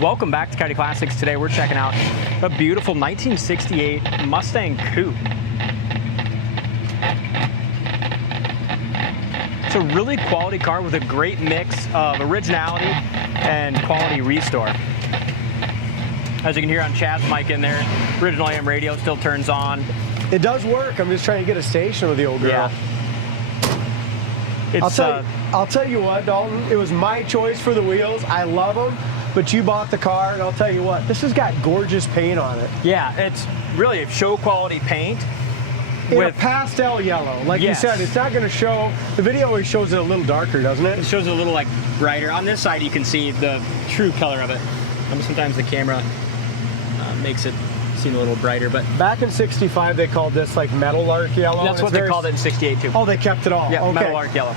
Welcome back to Coyote Classics. Today we're checking out a beautiful 1968 Mustang Coupe. It's a really quality car with a great mix of originality and quality restore. As you can hear on Chad's mic in there, original AM radio still turns on. It does work. I'm just trying to get a station with the old girl. Yeah. I'll tell you what, Dalton, it was my choice for the wheels. I love them, but you bought the car, and I'll tell you what, this has got gorgeous paint on it. Yeah, it's really a show quality paint. With a pastel yellow. Like you said, it's not going to show, the video always shows it a little darker, doesn't it? It shows it a little like brighter. On this side you can see the true color of it. Sometimes the camera makes it seem a little brighter, but back in '65 they called this like Meadowlark Yellow. That's what they called it in '68 too. Oh, they kept it all. Yeah, okay. Meadowlark Yellow.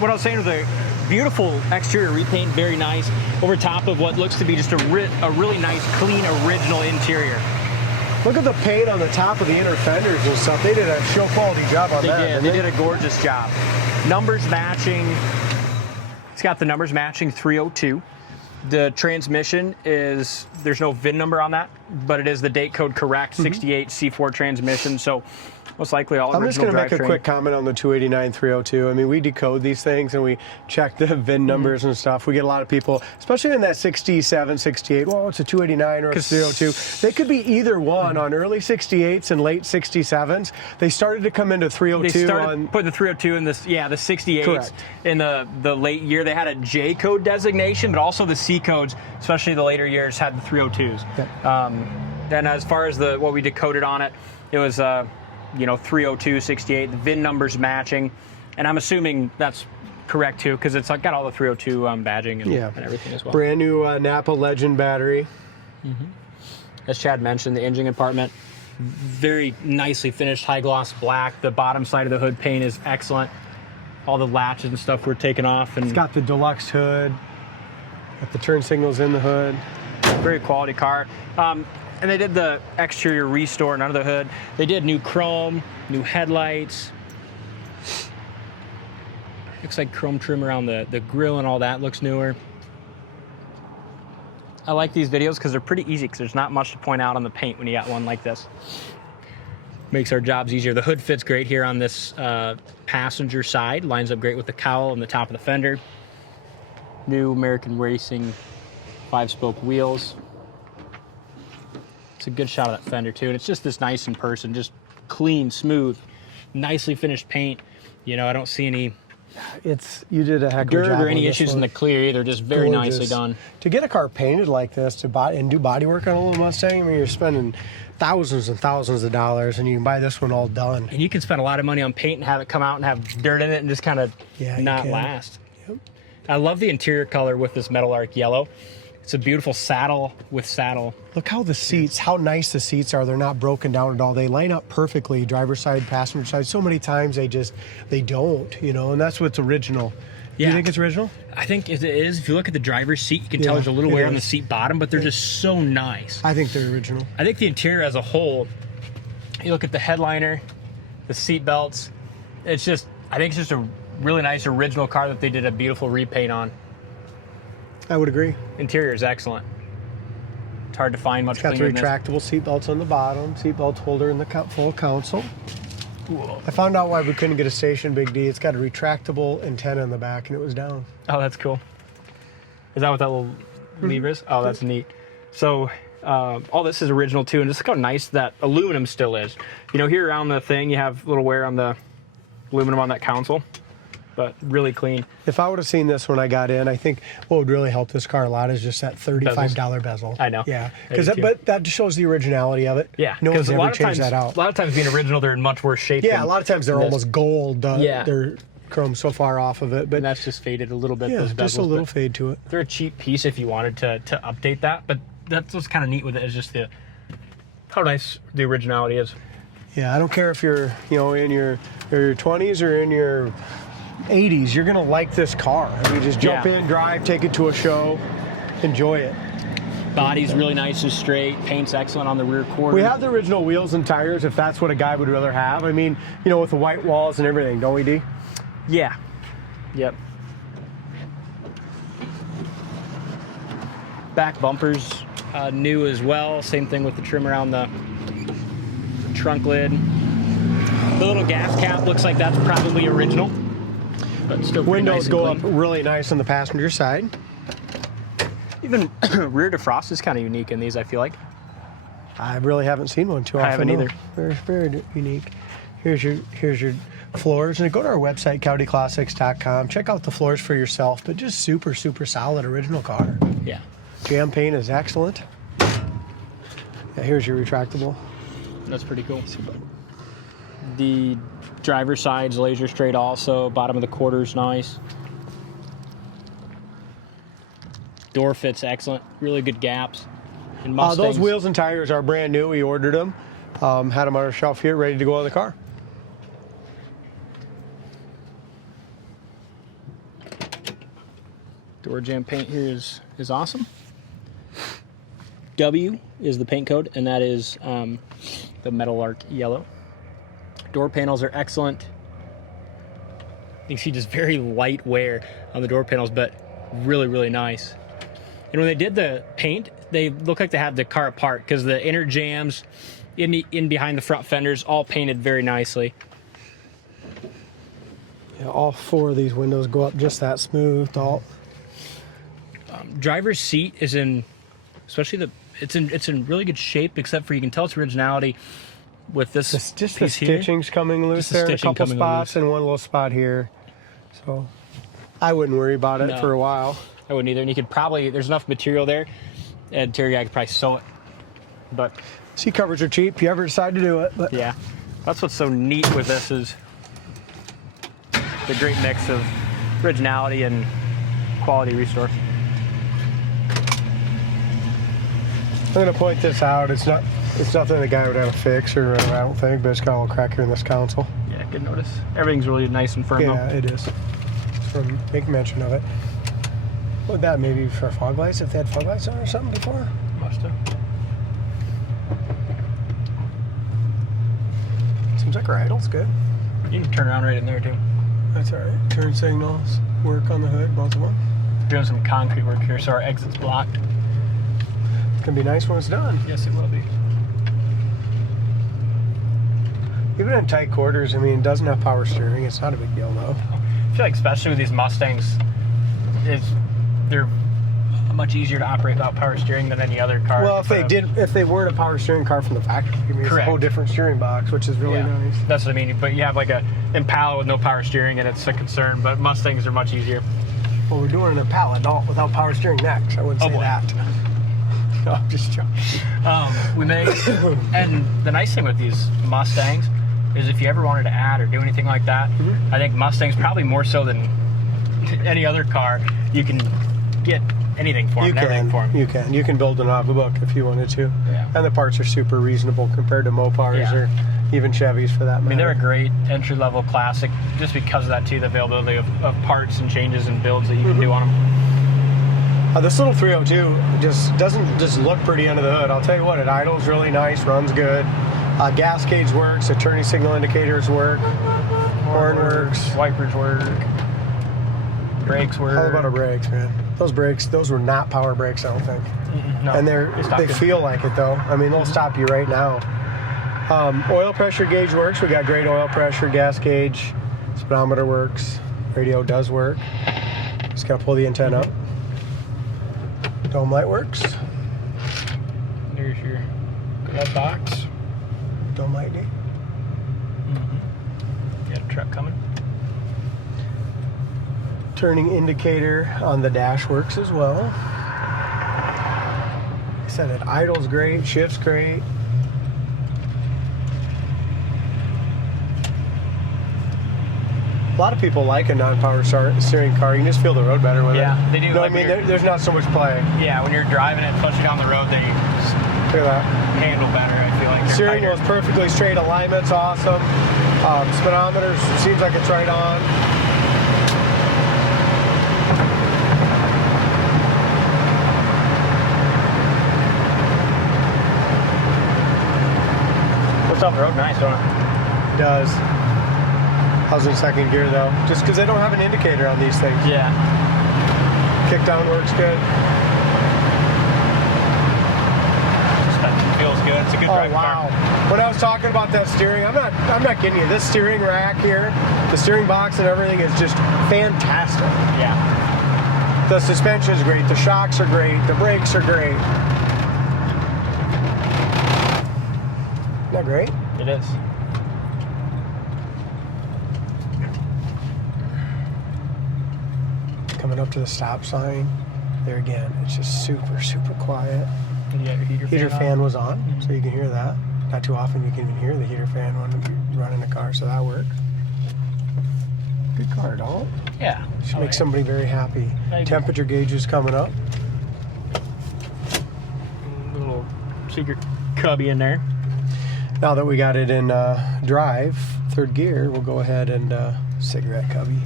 What I was saying was a beautiful exterior repaint, very nice, over top of what looks to be just a really nice, clean, original interior. Look at the paint on the top of the inner fenders and stuff. They did a show quality job on that. They did a gorgeous job. Numbers matching. It's got the numbers matching 302. The transmission is, there's no VIN number on that, but it is the date code correct, 68 C4 transmission. So most likely all original. I'm just going to make a quick comment on the 289 302. I mean, we decode these things and we check the VIN numbers and stuff. We get a lot of people, especially in that 67, 68, well, it's a 289 or a 302. They could be either one on early 68s and late 67s. They started to come into 302. They started putting the 302 in this, yeah, the 68s. Correct. In the late year. They had a J code designation, but also the C codes, especially the later years, had the 302s. Yeah. And as far as what we decoded on it, it was 302, 68, the VIN numbers matching, and I'm assuming that's correct too, because it's got all the 302 badging and everything as well. Brand new Napa Legend battery. As Chad mentioned, the engine compartment, very nicely finished, high gloss black. The bottom side of the hood paint is excellent. All the latches and stuff were taken off, and it's got the deluxe hood. Got the turn signals in the hood. Very quality car. And they did the exterior restore and under the hood. They did new chrome, new headlights. Looks like chrome trim around the grill and all that looks newer. I like these videos because they're pretty easy, because there's not much to point out on the paint when you got one like this. Makes our jobs easier. The hood fits great here on this passenger side. Lines up great with the cowl and the top of the fender. New American Racing 5-spoke wheels. It's a good shot of that fender too, and it's just this nice in person, just clean, smooth, nicely finished paint. I don't see any you did a heck of a job or any issues in the clear either. Just very nicely done. To get a car painted like this and do body work on a little Mustang, I mean, you're spending thousands and thousands of dollars, and you can buy this one all done. And you can spend a lot of money on paint and have it come out and have dirt in it and just kind of not last. Yep. I love the interior color with this Meadowlark Yellow. It's a beautiful saddle with saddle. Look how the seats, how nice the seats are. They're not broken down at all. They line up perfectly, driver's side, passenger side. So many times they don't, and that's what's original. Yeah. You think it's original? I think it is. If you look at the driver's seat, you can tell there's a little wear on the seat bottom, but they're just so nice. I think they're original. I think the interior as a whole, you look at the headliner, the seat belts, I think it's just a really nice original car that they did a beautiful repaint on. I would agree. Interior is excellent. It's hard to find much cleaner. It's got the retractable seat belts on the bottom, seat belt holder in the full console. Cool. I found out why we couldn't get a station, Big D. It's got a retractable antenna in the back, and it was down. Oh, that's cool. Is that what that little lever is? Oh, that's neat. So all this is original too, and just look how nice that aluminum still is. Here around the thing, you have a little wear on the aluminum on that console, but really clean. If I would have seen this when I got in, I think what would really help this car a lot is just that $35 bezel. I know. Yeah, but that just shows the originality of it. Yeah, no one's ever changed that out. A lot of times being original, they're in much worse shape. Yeah, a lot of times they're almost gold. They're chrome so far off of it, but and that's just faded a little bit. Yeah, those bezels, just a little fade to it. They're a cheap piece if you wanted to update that, but that's what's kind of neat with it, is just how nice the originality is. Yeah, I don't care if you're in your 20s or in your 80s, you're gonna like this car. I mean, just jump in, drive, take it to a show, enjoy it. Body's really nice and straight. Paint's excellent on the rear quarter. We have the original wheels and tires if that's what a guy would rather have. I mean, with the white walls and everything, don't we, D? Yeah. Yep. Back bumpers new as well. Same thing with the trim around the trunk lid. The little gas cap looks like that's probably original, but still pretty Windows nice and go clean. up really nice on the passenger side. Even rear defrost is kind of unique in these, I feel like. I really haven't seen one too often. I haven't either. Very, very unique. Here's your floors, and go to our website, coyoteclassics.com. Check out the floors for yourself, but just super, super solid original car. Yeah. Jam paint is excellent. Yeah, here's your retractable. That's pretty cool. The driver's side's laser straight also. Bottom of the quarter's nice. Door fits excellent. Really good gaps. And Those wheels and tires are brand new. We ordered them. Had them on our shelf here, ready to go on the car. Door jamb paint here is awesome. W is the paint code, and that is the Meadowlark Yellow. Door panels are excellent. You can see just very light wear on the door panels, but really, really nice. And when they did the paint, they look like they had the car apart because the inner jambs in behind the front fenders all painted very nicely. Yeah, all four of these windows go up just that smooth. Driver's seat is in, especially it's in really good shape, except for you can tell it's originality with this Just the piece here. stitching's coming loose Just the there, a stitching couple coming spots, loose. and one little spot here. So I wouldn't worry about it No. for a while. I wouldn't either. And you could probably, there's enough material there, and interior guy could probably sew it. But Seat covers are cheap if you ever decide to do it. But yeah, that's what's so neat with this is the great mix of originality and quality restore. I'm gonna point this out. It's nothing the guy would have to fix or whatever, I don't think, but it's got a little crack here in this console. Yeah, good notice. Everything's really nice and firm. Yeah, it is. So make mention of it. Would that maybe for fog lights, if they had fog lights on or something before? Must have. Seems like our idle's good. You can turn around right in there too. That's all right. Turn signals work on the hood, both of them. We're doing some concrete work here, so our exit's blocked. It's gonna be nice when it's done. Yes, it will be. Even in tight quarters, I mean, it doesn't have power steering. It's not a big deal though. I feel like especially with these Mustangs, they're much easier to operate without power steering than any other car. Well, if they weren't a power steering car from the factory, I mean, it's a Correct. whole different steering box, which is really nice. That's what I mean. But you have like a Impala with no power steering, and it's a concern. But Mustangs are much easier. Well, we're doing an Impala without power steering next. I wouldn't say boy. that. No, I'm just joking. We make, and the nice thing with these Mustangs is if you ever wanted to add or do anything like that, I think Mustangs probably more so than any other car, you can get anything for them, everything for them. You can build an book if you wanted to. Yeah. And the parts are super reasonable compared to Mopars Yeah. or even Chevys for that matter. I mean, they're a great entry-level classic just because of that too, the availability of parts and changes and builds that you can do on them. This little 302 doesn't just look pretty under the hood. I'll tell you what, it idles really nice, runs good. Gas gauge works, the turning signal indicators work, horn works. Wipers work, brakes work. How about our brakes, man? Those were not power brakes, I don't think. No, And they good. feel like it though. I mean, they'll stop you right now. Oil pressure gauge works. We got great oil pressure, gas gauge, speedometer works, radio does work. Just gotta pull the antenna up. Dome light works. There's your glove box. Dome light D. You got a truck coming. Turning indicator on the dash works as well. Like I said, it idles great, shifts great. A lot of people like a non-power steering car. You can just feel the road better with it. Yeah, they do. No, like I mean, when you're- there's not so much play. yeah, when you're driving it, especially down the road, they Look at that. handle better. I feel like they're Steering tighter. wheel's perfectly straight. Alignment's awesome. Speedometer seems like it's right on. Looks off the road nice, don't it? It does. I was in second gear though, just because they don't have an indicator on these things. Yeah. Kickdown works good. drive Oh wow! When I was talking about that steering, I'm not kidding you. This steering rack here, the steering box and everything is just fantastic. Yeah. The suspension is great. The shocks are great. The brakes are great. Isn't that great? It is. Coming up to the stop sign, there again, it's just super, super quiet. You got your Heater fan was on, so you can hear that. Not too often you can even hear the heater fan when you're running the car, so that worked. Good car, don't it? Yeah. Should make somebody very happy. Temperature gauge is coming up. Little secret cubby in there. Now that we got it in drive, third gear, we'll go ahead and cigarette cubby.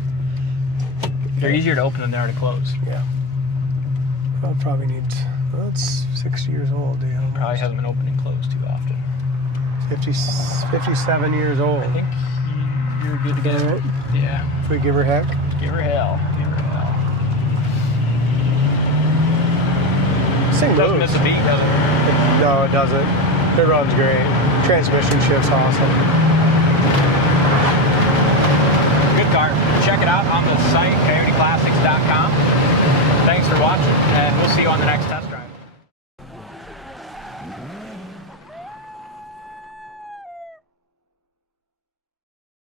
They're easier to open than they are to close. Yeah. Well, it probably needs, well, it's 60 years old. Yeah, Probably hasn't been opened and closed too often. 57 years old. I think you're good to go. Right? Yeah. If we give her heck. Give her hell. Give her hell. This thing Doesn't moves. miss a beat, does it? No, it doesn't. It runs great. Transmission shift's awesome. Good car. Check it out on the site, coyoteclassics.com. Thanks for watching, and we'll see you on the next test drive.